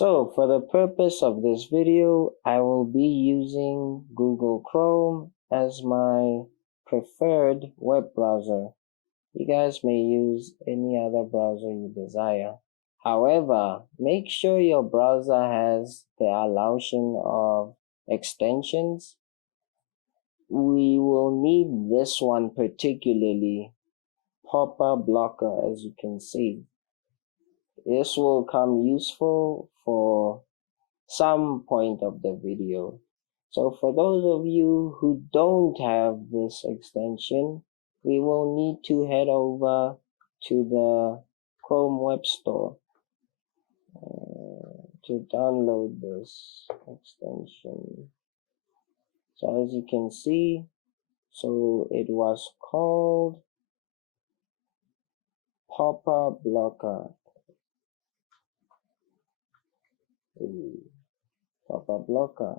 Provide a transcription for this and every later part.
So for the purpose of this video, I will be using Google Chrome as my preferred web browser. You guys may use any other browser you desire. However, make sure your browser has the allocation of extensions. We will need this one particularly, pop-up blocker, as you can see. This will come useful for some point of the video. So for those of you who don't have this extension, we will need to head over to the Chrome Web Store to download this extension. So as you can see, so it was called Pop-up Blocker. Pop-up Blocker.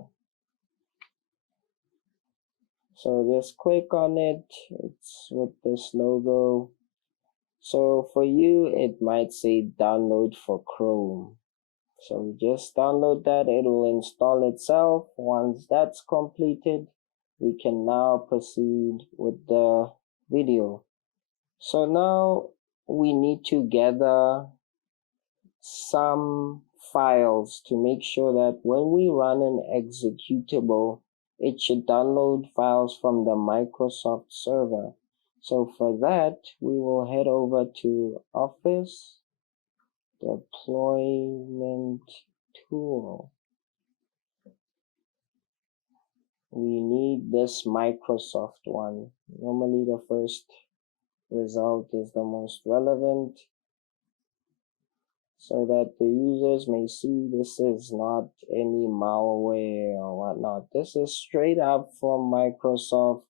So just click on it. It's with this logo. So for you, it might say download for Chrome. So just download that. It will install itself. Once that's completed, we can now proceed with the video. So now we need to gather some files to make sure that when we run an executable, it should download files from the Microsoft server. So for that, we will head over to Office, Deployment Tool. We need this Microsoft one. Normally the first result is the most relevant, so that the users may see this is not any malware or whatnot. This is straight up from Microsoft.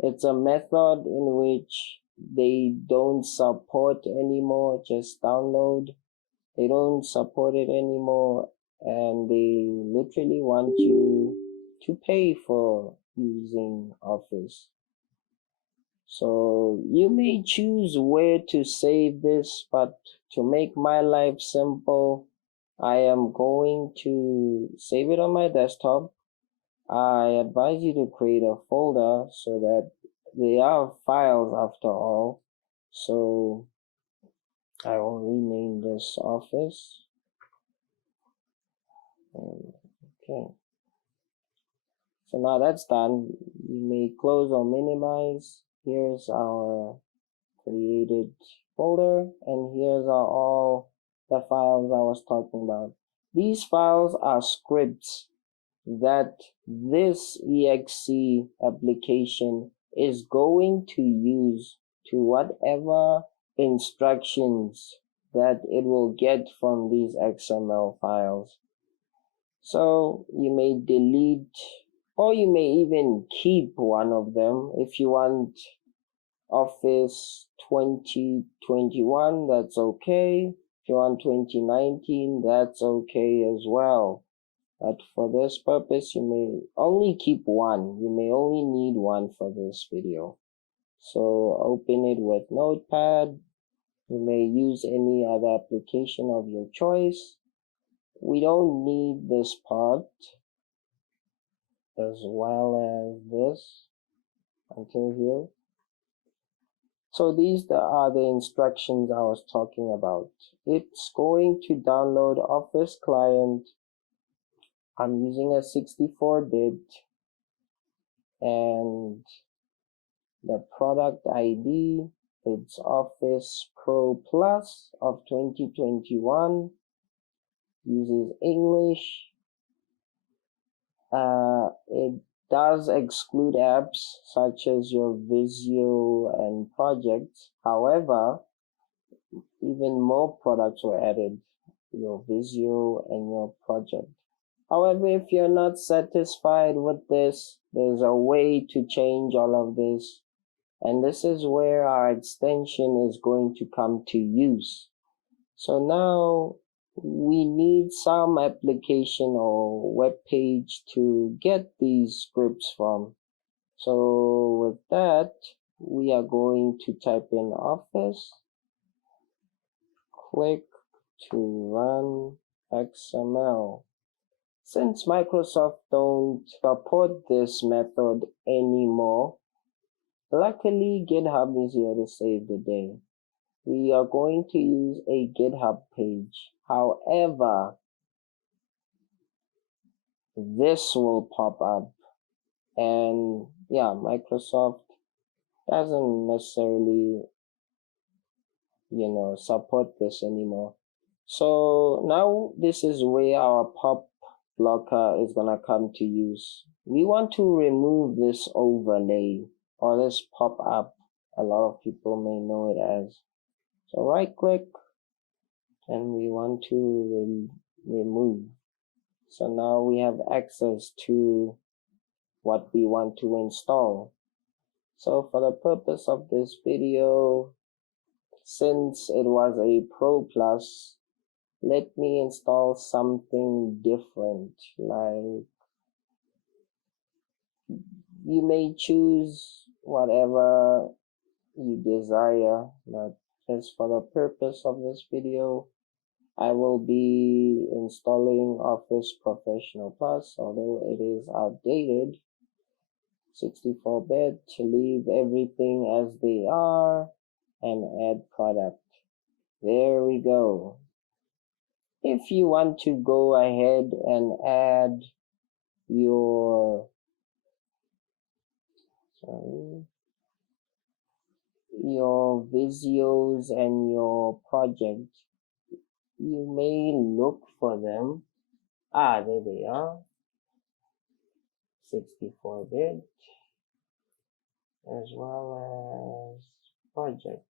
It's a method in which they don't support anymore. Just download. They don't support it anymore, and they literally want you to pay for using Office. So you may choose where to save this, but to make my life simple, I am going to save it on my desktop. I advise you to create a folder so that they are files after all. So I will rename this Office. Okay. So now that's done, you may close or minimize. Here's our created folder, and here's all the files I was talking about. These files are scripts that this exe application is going to use to whatever instructions that it will get from these XML files. So you may delete, or you may even keep one of them. If you want Office 2021, that's okay. If you want 2019, that's okay as well. But for this purpose, you may only keep one. You may only need one for this video. So open it with Notepad. You may use any other application of your choice. We don't need this part as well as this until here. So these are the instructions I was talking about. It's going to download Office Client. I'm using a 64-bit, and the product ID, it's Office Pro Plus of 2021, uses English. It does exclude apps such as your Visio and projects. However, even more products were added, your Visio and your project. However, if you're not satisfied with this, there's a way to change all of this. And this is where our extension is going to come to use. So now we need some application or web page to get these scripts from. So with that, we are going to type in Office, click to run XML. Since Microsoft don't support this method anymore, luckily GitHub is here to save the day. We are going to use a GitHub page. However, this will pop up, and yeah, Microsoft doesn't necessarily, support this anymore. So now this is where our pop blocker is gonna come to use. We want to remove this overlay or this pop-up. A lot of people may know it as. So right click and we want to remove. So now we have access to what we want to install. So for the purpose of this video, since it was a Pro Plus, let me install something different. Like, you may choose whatever you desire, but just for the purpose of this video, I will be installing Office Professional Plus, although it is outdated. 64-bit, to leave everything as they are and add product. There we go. If you want to go ahead and add your Visios and your project, you may look for them. There they are. 64-bit as well as project.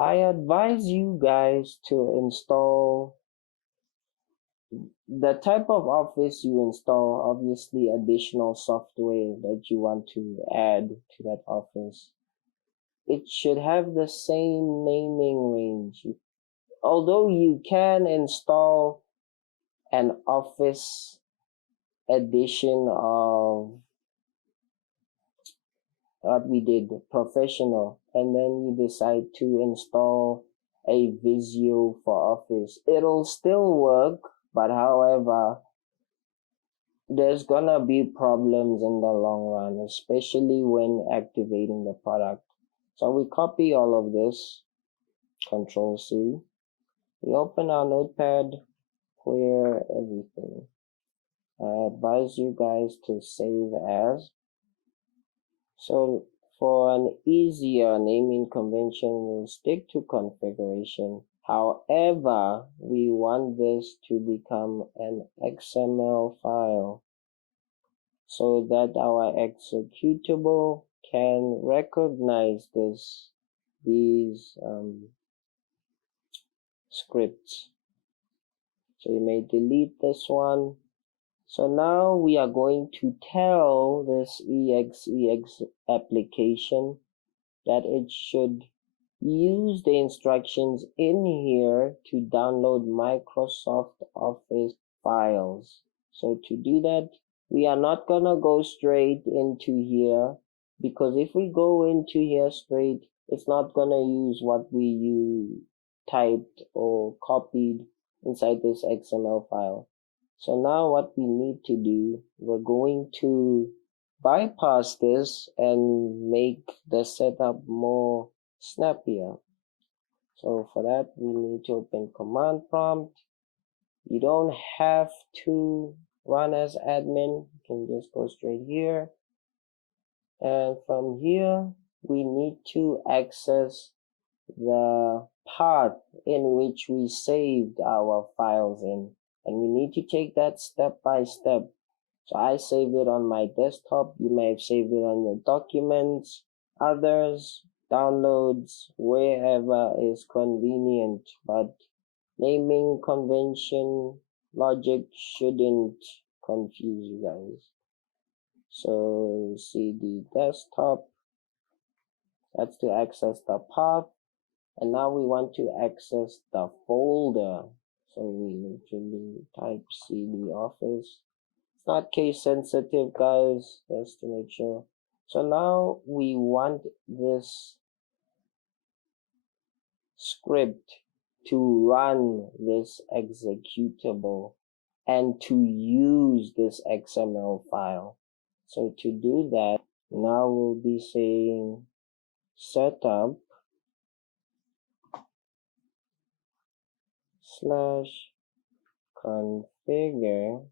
I advise you guys to install the type of Office you install, obviously additional software that you want to add to that Office. It should have the same naming range. Although you can install an Office edition of what we did, Professional, and then you decide to install a Visio for Office, it'll still work, but however, there's gonna be problems in the long run, especially when activating the product. So we copy all of this, Control C. We open our notepad, clear everything. I advise you guys to save as. So for an easier naming convention, we'll stick to configuration. However, we want this to become an XML file so that our executable can recognize these scripts. So you may delete this one. So now we are going to tell this EXEX application that it should use the instructions in here to download Microsoft Office files. So to do that, we are not gonna go straight into here, because if we go into here straight, it's not gonna use what you typed or copied inside this XML file. So now what we need to do, we're going to bypass this and make the setup more snappier. So for that, we need to open command prompt. You don't have to run as admin. You can just go straight here. And from here, we need to access the path in which we saved our files in. And we need to take that step by step. So I saved it on my desktop. You may have saved it on your documents, others, downloads, wherever is convenient. But naming convention logic shouldn't confuse you guys. So CD desktop, that's to access the path. And now we want to access the folder. So we literally type CD Office. It's not case sensitive, guys, just to make sure. So now we want this script to run this executable and to use this XML file. So to do that, now we'll be saying setup / configure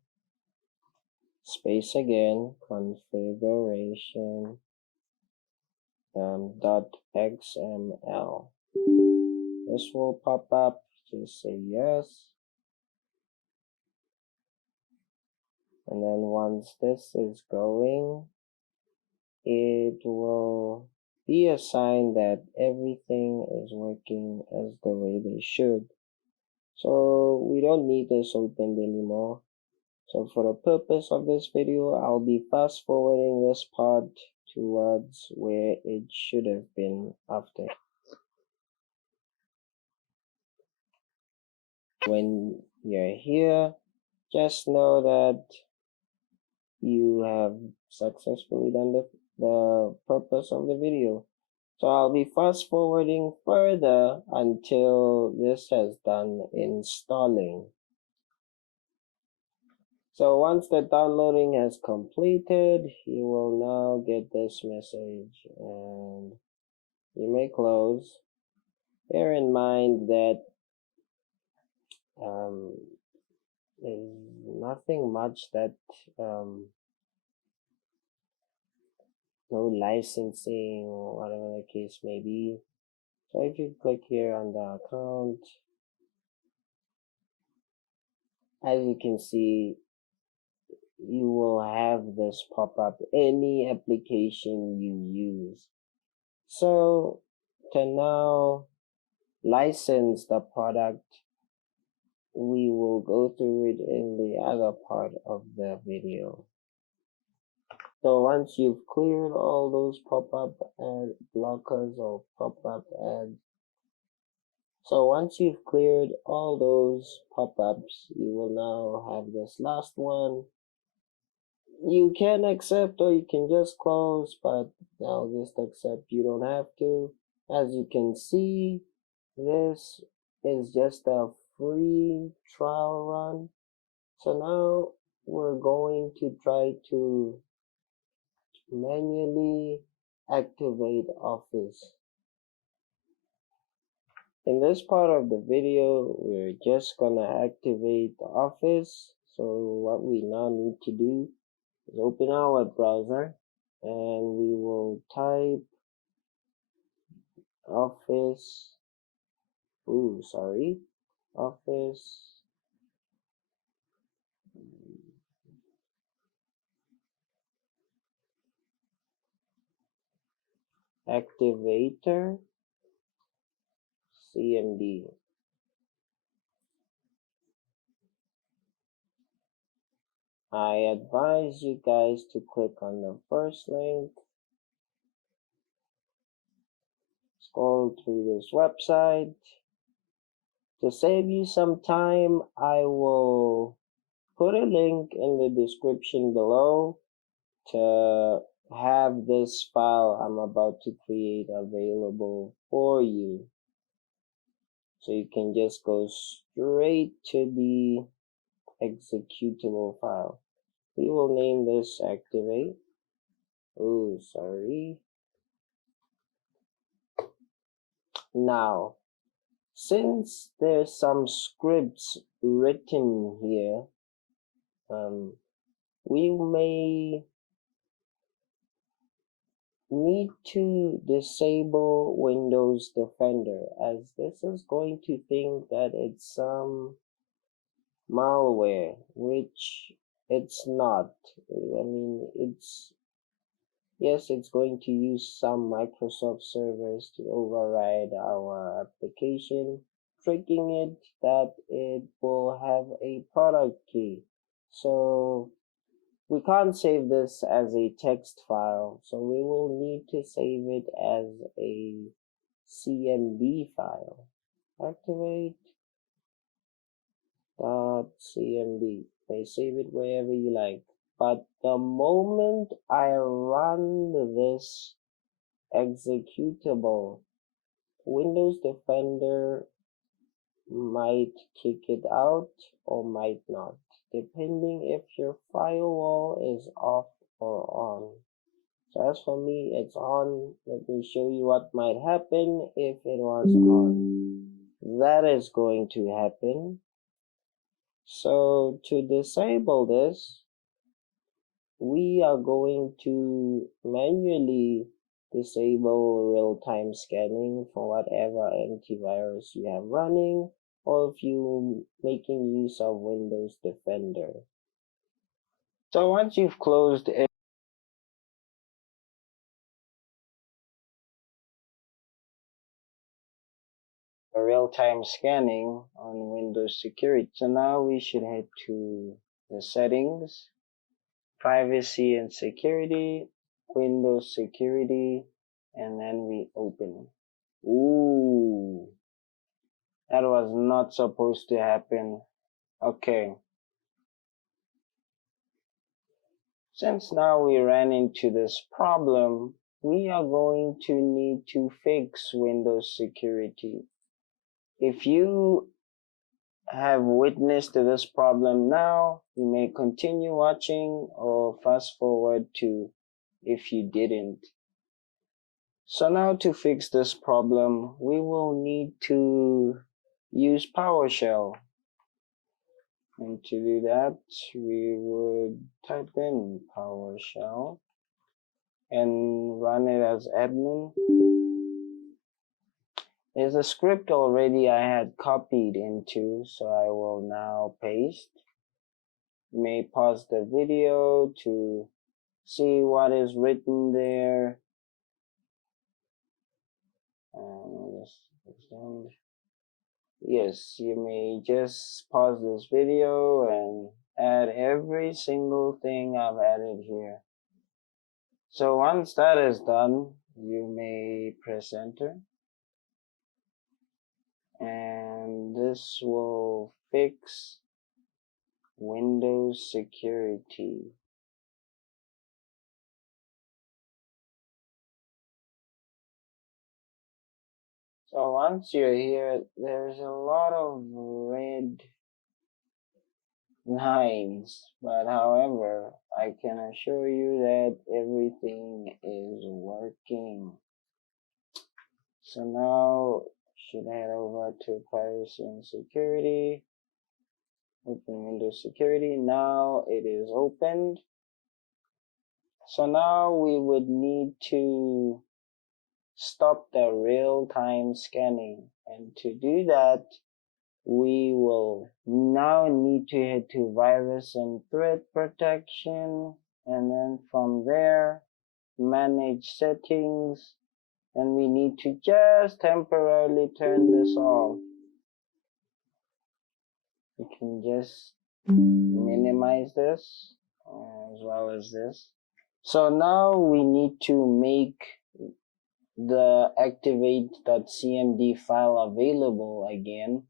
space again configuration .xml. This will pop up. Just say yes. And then once this is going, it will be a sign that everything is working as the way they should. So we don't need this opened anymore. So for the purpose of this video, I'll be fast forwarding this part towards where it should have been after. When you're here, just know that you have successfully done the purpose of the video. So I'll be fast forwarding further until this has done installing. So once the downloading has completed, you will now get this message and you may close. Bear in mind that there's nothing much that no licensing or whatever the case may be. So if you click here on the account, as you can see, you will have this pop up any application you use. So to now license the product, we will go through it in the other part of the video. So once you've cleared all those pop-up ad blockers or pop-up ads, so once you've cleared all those pop-ups, you will now have this last one. You can accept or you can just close, but I'll just accept, you don't have to. As you can see, this is just a free trial run. So now we're going to try to manually activate Office. In this part of the video, we're just gonna activate the Office. So what we now need to do is open our web browser and we will type Office activator CMD. I advise you guys to click on the first link, scroll through this website. To save you some time, I will put a link in the description below to have this file I'm about to create available for you. So you can just go straight to the executable file. We will name this activate. Now, since there's some scripts written here, we may need to disable Windows Defender, as this is going to think that it's some malware, which it's not. I mean, yes, it's going to use some Microsoft servers to override our application, tricking it that it will have a product key. So we can't save this as a text file, so we will need to save it as a CMD file. Activate.cmd. You may save it wherever you like. But the moment I run this executable, Windows Defender might kick it out or might not, depending if your firewall is off or on. So as for me, it's on. Let me show you what might happen if it was on. That is going to happen. So to disable this, we are going to manually disable real-time scanning for whatever antivirus you have running, or if you're making use of Windows Defender. So once you've closed it, real-time scanning on Windows Security. So now we should head to the settings, privacy and security, Windows Security, and then we open. Ooh, that was not supposed to happen. Okay. Since now we ran into this problem, we are going to need to fix Windows Security. If you have witnessed this problem now, you may continue watching or fast forward to if you didn't. So now to fix this problem, we will need to use PowerShell. And to do that, we would type in PowerShell and run it as admin. There's a script already I had copied into, so I will now paste. You may pause the video to see what is written there. And just extend. Yes, you may just pause this video and add every single thing I've added here. So once that is done, you may press enter. And this will fix Windows Security. So once you're here, there's a lot of red lines, but however, I can assure you that everything is working. So now, should head over to privacy and security, open Windows Security. Now it is opened. So now we would need to stop the real-time scanning, and to do that, we will now need to head to virus and threat protection, and then from there manage settings, and we need to just temporarily turn this off. You can just minimize this as well as this. So now we need to make the activate.cmd file available again.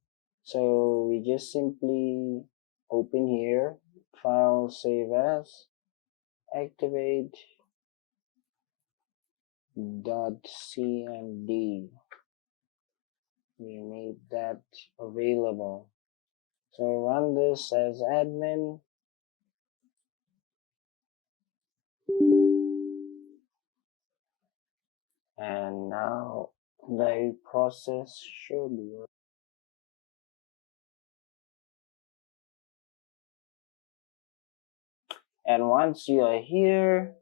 So we just simply open here, file, save as, activate.cmd. We made that available. So run this as admin. And now the process should work. And once you are here,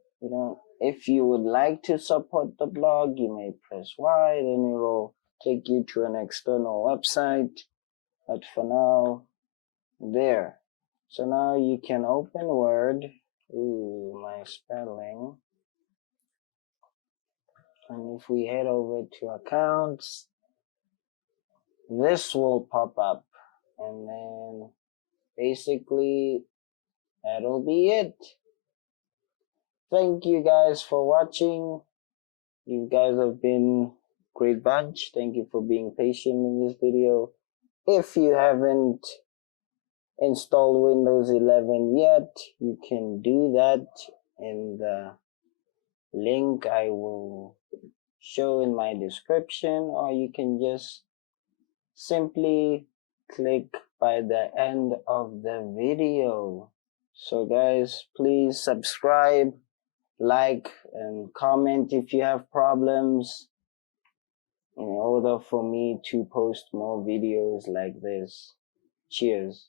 if you would like to support the blog, you may press Y, then it will take you to an external website. But for now, there. So now you can open Word. Ooh, my spelling. And if we head over to accounts, this will pop up. And then basically, that'll be it. Thank you guys for watching. You guys have been a great bunch. Thank you for being patient in this video. If you haven't installed Windows 11 yet, you can do that in the link I will show in my description, or you can just simply click by the end of the video. So guys, please subscribe, like, and comment if you have problems in order for me to post more videos like this. Cheers.